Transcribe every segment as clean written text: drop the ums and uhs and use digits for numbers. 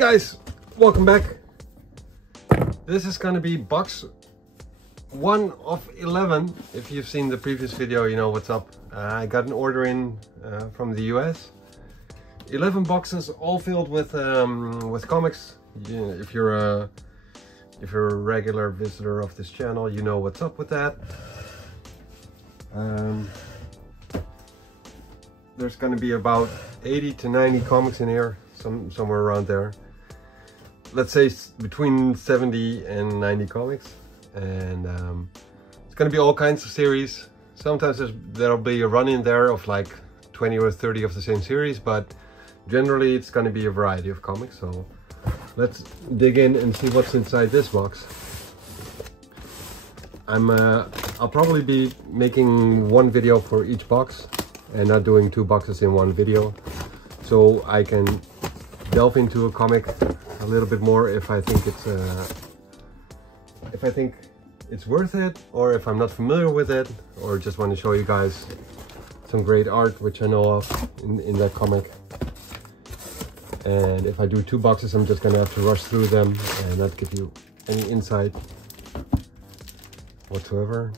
guys, welcome back. This is gonna be box 1 of 11. If you've seen the previous video, you know what's up. I got an order in from the US. 11 boxes, all filled with comics. Yeah, if you're a regular visitor of this channel, you know what's up with that. There's gonna be about 80 to 90 comics in here, somewhere around there. Let's say between 70 and 90 comics, and it's gonna be all kinds of series. Sometimes there'll be a run in there of like 20 or 30 of the same series, but generally it's gonna be a variety of comics. So let's dig in and see what's inside this box. I'll probably be making one video for each box and not doing 2 boxes in one video, so I can delve into a comic a little bit more if I think it's worth it, or if I'm not familiar with it, or just want to show you guys some great art which I know of in that comic. And if I do 2 boxes, I'm just gonna have to rush through them and not give you any insight whatsoever.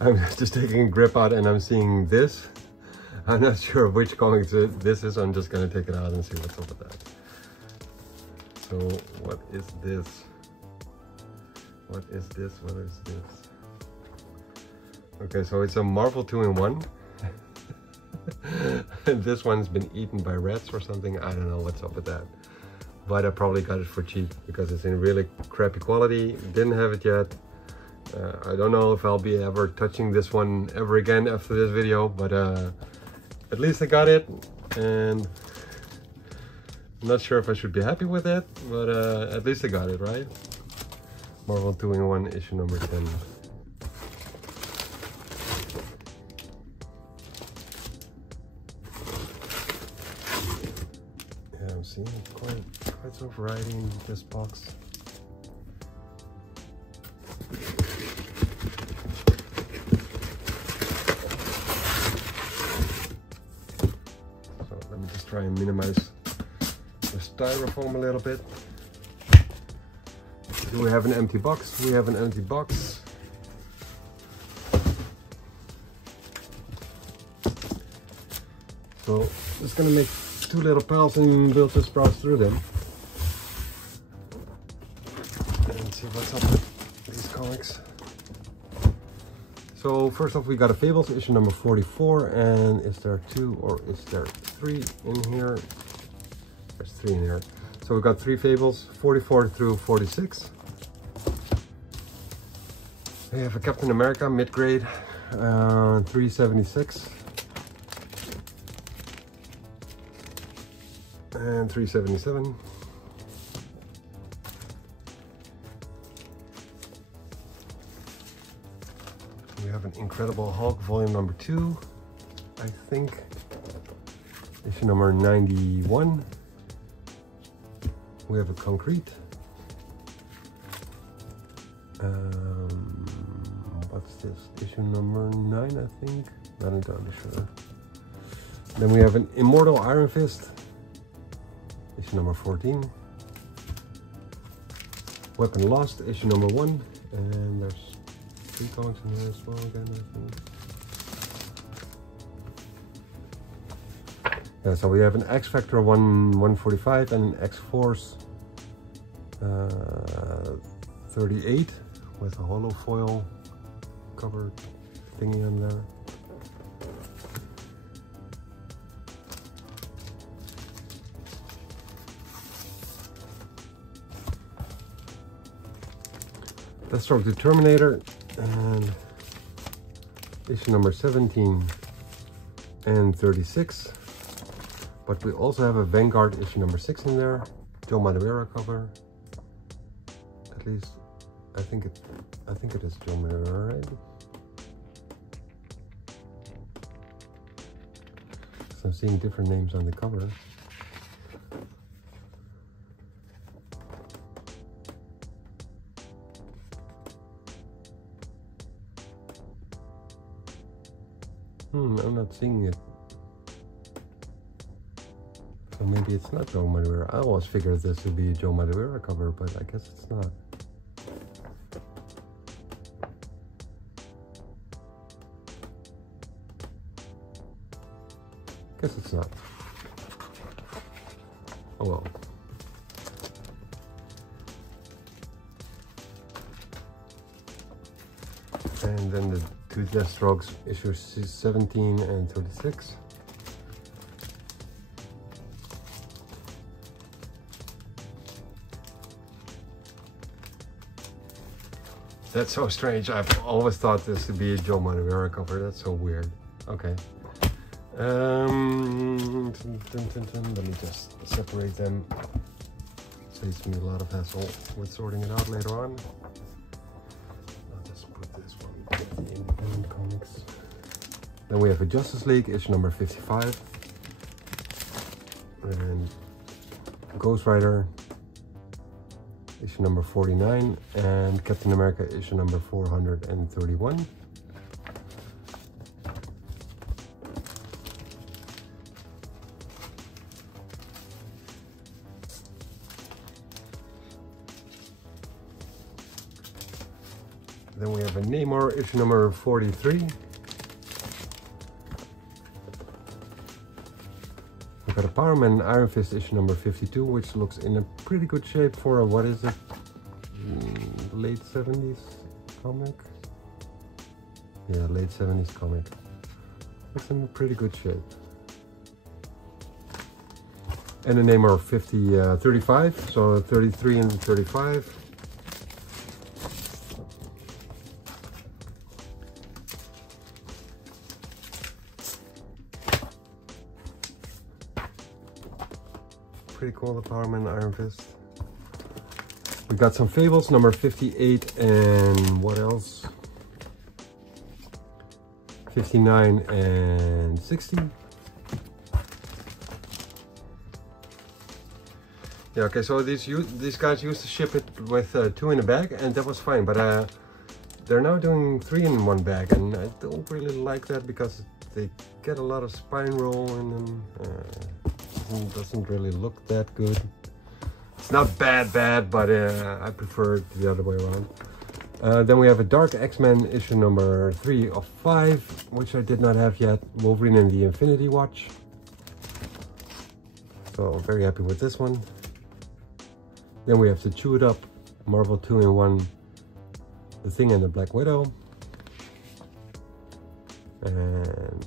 I'm just taking a grip out and I'm seeing this. I'm not sure which comic this is. I'm just gonna take it out and see what's up with that. So what is this? What is this? What is this? Okay, so it's a Marvel 2-in-1. This one's been eaten by rats or something. I don't know what's up with that. But I probably got it for cheap because it's in really crappy quality. Didn't have it yet. I don't know if I'll be ever touching this one ever again after this video, but at least I got it, and I'm not sure if I should be happy with it, but at least I got it, right? Marvel 2-in-1 issue number 10. Yeah, I'm seeing quite some variety in this box. Try and minimize the styrofoam a little bit. Do we have an empty box? We have an empty box. So just gonna make 2 little piles and we'll just browse through them and see what's up with these comics. So first off, we got a Fables issue number 44, and is there 2 or is there 3 in here? There's 3 in here. So we got 3 Fables, 44 through 46. We have a Captain America mid-grade, 376 and 377. We have an Incredible Hulk volume number 2, I think. Issue number 91. We have a Concrete. What's this? Issue number 9, I think. Not entirely sure. Then we have an Immortal Iron Fist. Issue number 14. Weapon Lost, issue number 1. And there's 3 comics in here as well again, I think. Yeah, so we have an X Factor 145 and an X Force 38 with a hollow foil cover thingy on there. Let's start with the Terminator and issue number 17 and 36. But we also have a Vanguard issue number 6 in there. Joe Madureira cover. At least I think it is Joe Madureira, right? So I'm seeing different names on the cover. I'm not seeing it. So maybe it's not Joe Madureira. I always figured this would be a Joe Madureira cover, but I guess it's not. Guess it's not. Oh well. And then the two Death Strokes, issues 17 and 36. That's so strange. I've always thought this to be a Joe Madureira cover. That's so weird. Okay. Let me just separate them. Saves me a lot of hassle with sorting it out later on. I'll just put this one with the independent comics. Then we have a Justice League, issue number 55. And Ghost Rider, issue number 49. And Captain America, issue number 431. Then we have a Namor, issue number 43. We've got a Power Man Iron Fist, issue number 52, which looks in a pretty good shape for a, what is it, late 70s comic? Yeah, late 70s comic. It's in pretty good shape. And a Namor 35, so 33 and 35. Pretty cool, the Power Man Iron Fist. We got some Fables, number 58, and what else? 59 and 60. Yeah, okay, so these guys used to ship it with 2 in a bag, and that was fine, but they're now doing 3 in one bag, and I don't really like that because they get a lot of spine roll in them. Doesn't really look that good. It's not bad, but I prefer it the other way around. Then we have a Dark X-Men issue number 3 of 5, which I did not have yet. Wolverine and the Infinity Watch. So very happy with this one. Then we have the Chew It Up Marvel 2-in-1, The Thing and the Black Widow. And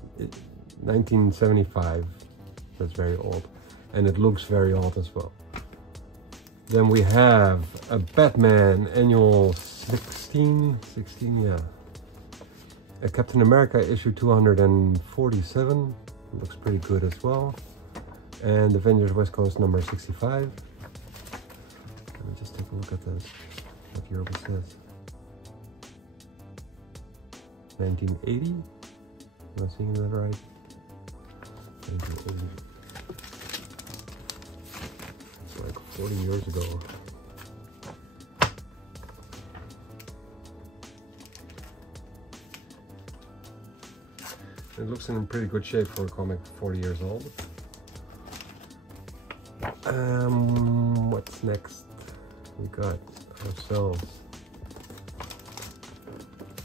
1975. That's very old. And it looks very old as well. Then we have a Batman annual 16, yeah. A Captain America issue 247, looks pretty good as well. And Avengers West Coast number 65. Let me just take a look at this, what year it says. 1980, am I seeing that right? 1980. 40 years ago. It looks in pretty good shape for a comic 40 years old. What's next? We got ourselves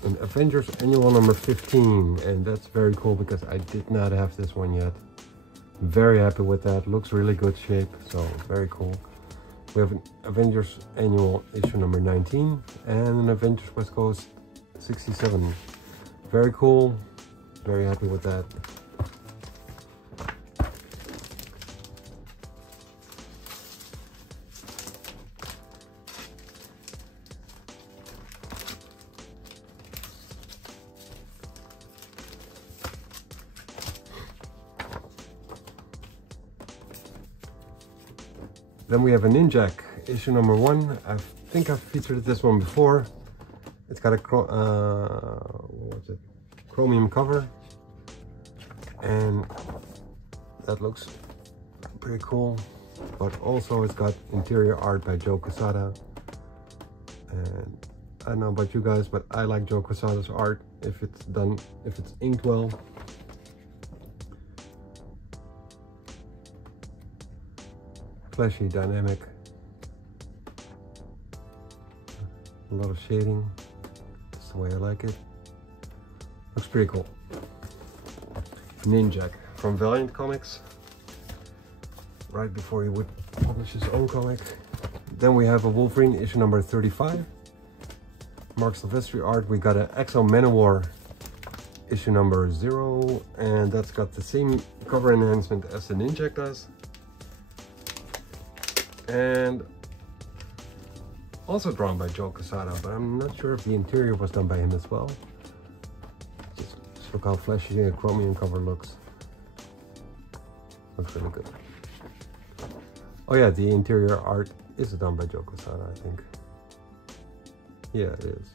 an Avengers Annual number 15, and that's very cool because I did not have this one yet. Very happy with that. Looks really good shape, so very cool. We have an Avengers Annual issue number 19 and an Avengers West Coast 67. Very cool. Very happy with that. Then we have a Ninjak issue number 1. I think I've featured this one before. It's got a chromium cover, and that looks pretty cool. But also it's got interior art by Joe Quesada. And I don't know about you guys, but I like Joe Quesada's art if it's inked well. flashy, dynamic. A lot of shading. That's the way I like it. Looks pretty cool. Ninjak from Valiant Comics. Right before he would publish his own comic. Then we have a Wolverine issue number 35. Mark Silvestri art. We got an Exo Manowar issue number 0, and that's got the same cover enhancement as the Ninjak does. And also drawn by Joe Quesada, but I'm not sure if the interior was done by him as well. Just look how flashy a chromium cover looks. Looks really good. Oh yeah, the interior art is done by Joe Quesada, I think. Yeah, it is.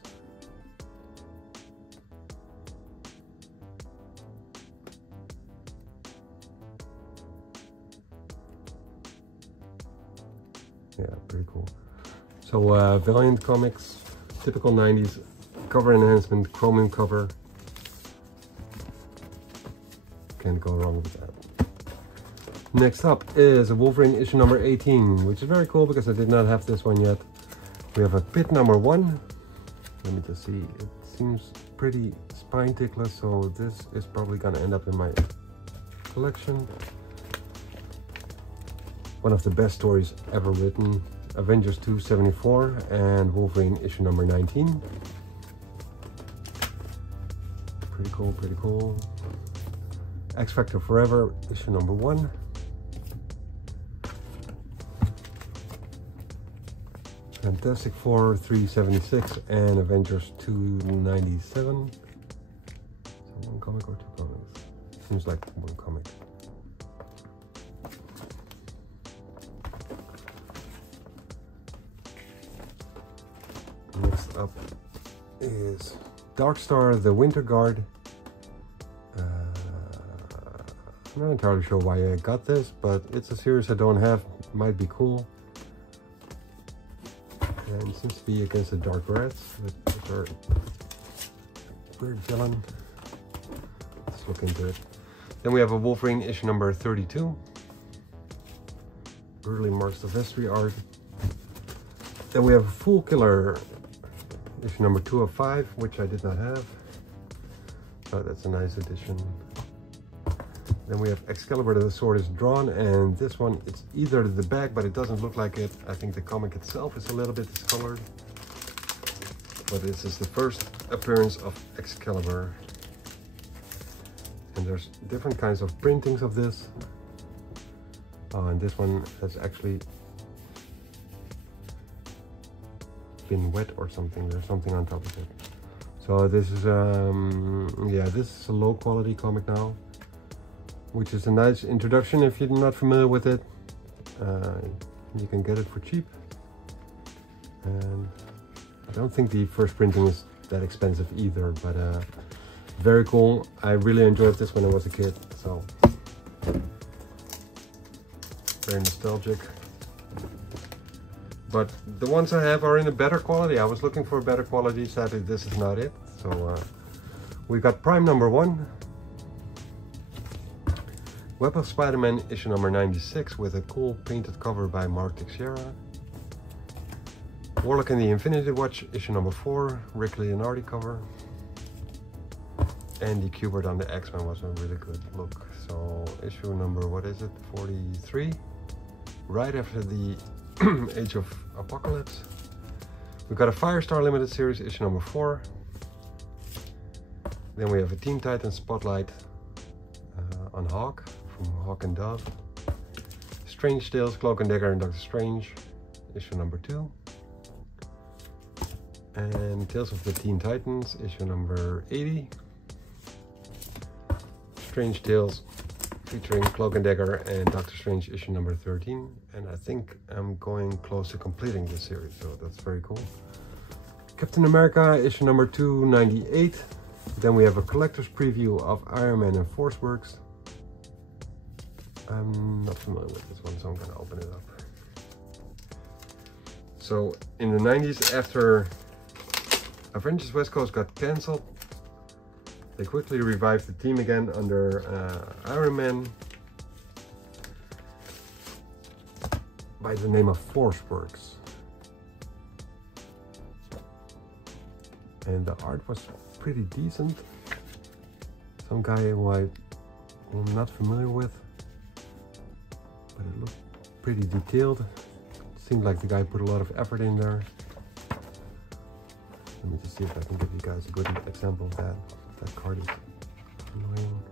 Yeah, pretty cool. So Valiant Comics, typical 90s cover enhancement, chromium cover. Can't go wrong with that. Next up is a Wolverine issue number 18, which is very cool because I did not have this one yet. We have a Pit number 1. Let me just see. It seems pretty spine tickler, so this is probably gonna end up in my collection. One of the best stories ever written. Avengers 274 and Wolverine issue number 19. Pretty cool, pretty cool. X Factor Forever issue number 1. Fantastic Four 376 and Avengers 297. Is that one comic or 2 comics? Seems like one comic. Next up is Darkstar the Winter Guard. I'm not entirely sure why I got this, but it's a series I don't have. Might be cool. And it seems to be against the Dark Rats, which are weird villain. Let's look into it. Then we have a Wolverine issue number 32. Early Mark Silvestri art. Then we have a Fool Killer issue number 2 of 5, which I did not have. So that's a nice addition. Then we have Excalibur the Sword is Drawn, and this one, it's either the back, but it doesn't look like it. I think the comic itself is a little bit discolored. But this is the first appearance of Excalibur. And there's different kinds of printings of this. And this one has actually been wet or something. There's something on top of it. So this is, yeah, this is a low quality comic now, which is a nice introduction if you're not familiar with it. You can get it for cheap. And I don't think the first printing is that expensive either, but very cool. I really enjoyed this when I was a kid, so very nostalgic. But the ones I have are in a better quality. I was looking for a better quality. Sadly, this is not it. So we got Prime number 1. Web of Spider-Man issue number 96 with a cool painted cover by Mark Teixeira. Warlock and the Infinity Watch issue number 4, Rick Leonardi cover. And the Cubert on the X-Men was a really good look. So issue number, what is it, 43? Right after the Age of Apocalypse. We've got a Firestar Limited Series issue number 4. Then we have a Teen Titans Spotlight on Hawk, from Hawk and Dove. Strange Tales, Cloak and Dagger and Doctor Strange, issue number 2. And Tales of the Teen Titans, issue number 80. Strange Tales, featuring Cloak and Dagger and Doctor Strange, issue number 13. And I think I'm going close to completing this series, so that's very cool. Captain America, issue number 298. Then we have a collector's preview of Iron Man and Force Works. I'm not familiar with this one, so I'm gonna open it up. So in the 90s, after Avengers West Coast got cancelled, they quickly revived the team again under Iron Man. by the name of Forceworks. And the art was pretty decent. Some guy who I'm not familiar with, but it looked pretty detailed. Seemed like the guy put a lot of effort in there. Let me just see if I can give you guys a good example of that. That card is annoying.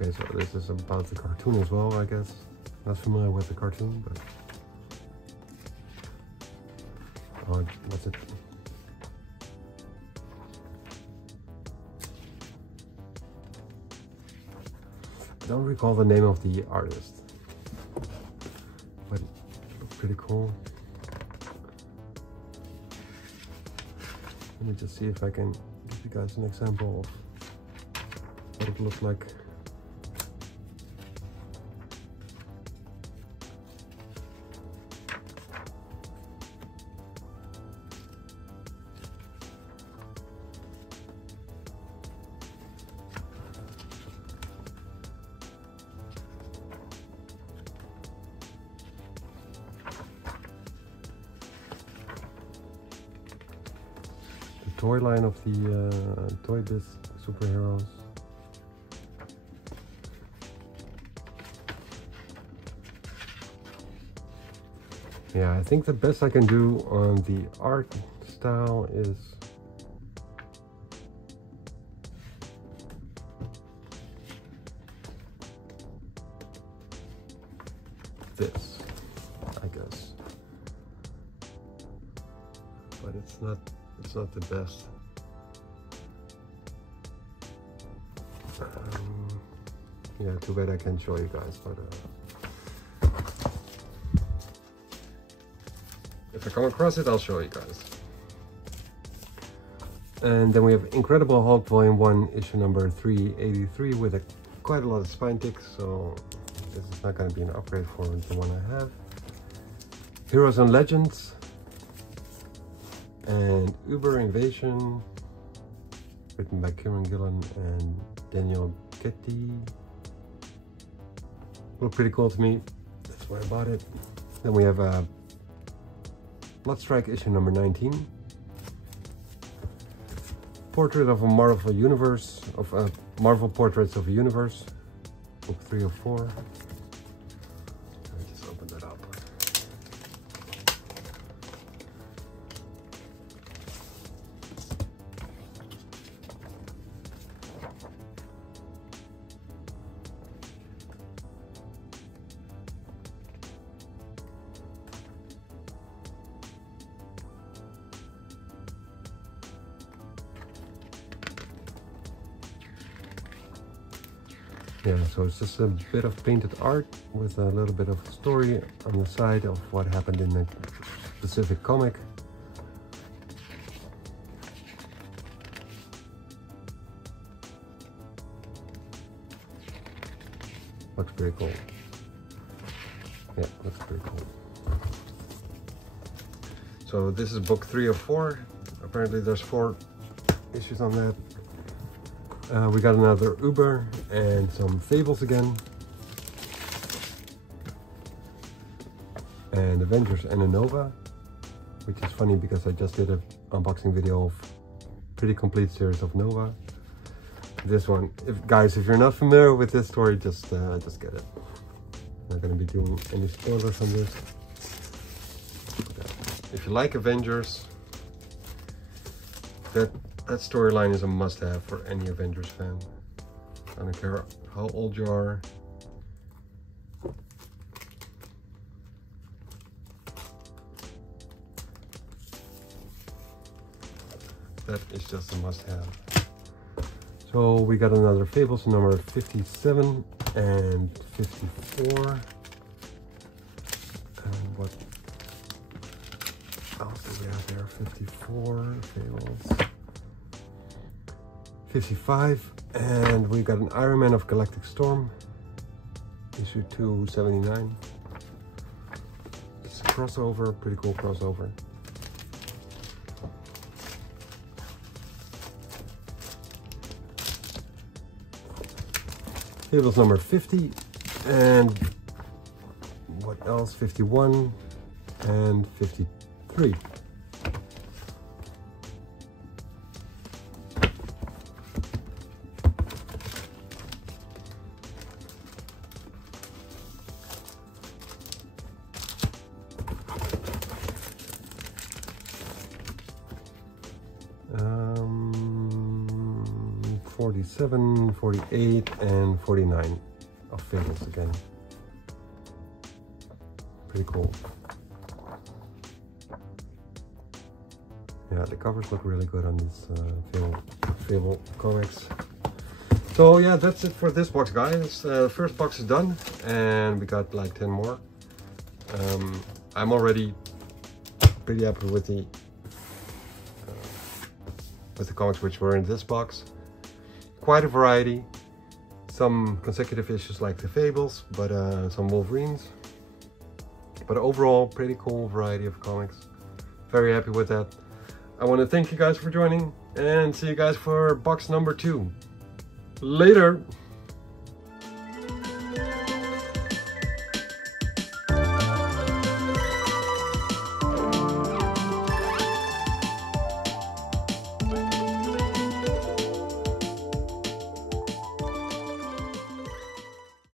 Okay, so this is about the cartoon as well, I guess. Not familiar with the cartoon, but... Oh, what's it? I don't recall the name of the artist, but it looks pretty cool. Let me just see if I can give you guys an example of what it looks like. Toy line of the Toy Biz superheroes. Yeah, I think the best I can do on the art style is this, I guess. But it's not the best. Yeah, too bad I can't show you guys, but if I come across it, I'll show you guys. And then we have Incredible Hulk Volume 1, issue number 383 with quite a lot of spine ticks, so this is not going to be an upgrade for the one I have. Heroes and Legends and Uber Invasion, written by Kieran Gillen and Daniel Getty. Looked pretty cool to me, that's why I bought it. Then we have Bloodstrike issue number 19. Portrait of a Marvel Universe, of Marvel Portraits of a Universe, book 304. Let me just open that up. Yeah, so it's just a bit of painted art with a little bit of story on the side of what happened in a specific comic. Looks pretty cool. Yeah, looks pretty cool. So this is book 304. Apparently there's 4 issues on that. We got another Uber and some Fables again. And Avengers and a Nova, which is funny because I just did an unboxing video of pretty complete series of Nova. This one, if you're not familiar with this story, just get it. I'm not going to be doing any spoilers on this. If you like Avengers, that storyline is a must-have for any Avengers fan. I don't care how old you are. That is just a must-have. So we got another Fables number 57 and 54. And what else do we have there? 54 Fables. 55, and we got an Iron Man of Galactic Storm, issue 279. It's a crossover, pretty cool crossover. Fables number 50, and what else? 51 and 53. Um, 47, 48, and 49 of Fables again. Pretty cool. Yeah, the covers look really good on these Fable comics. So yeah, that's it for this box, guys. The first box is done, and we got like 10 more. I'm already pretty happy with the comics which were in this box. Quite a variety. Some consecutive issues like the Fables, but some Wolverines. But overall, pretty cool variety of comics. Very happy with that. I want to thank you guys for joining, and see you guys for box number 2. Later!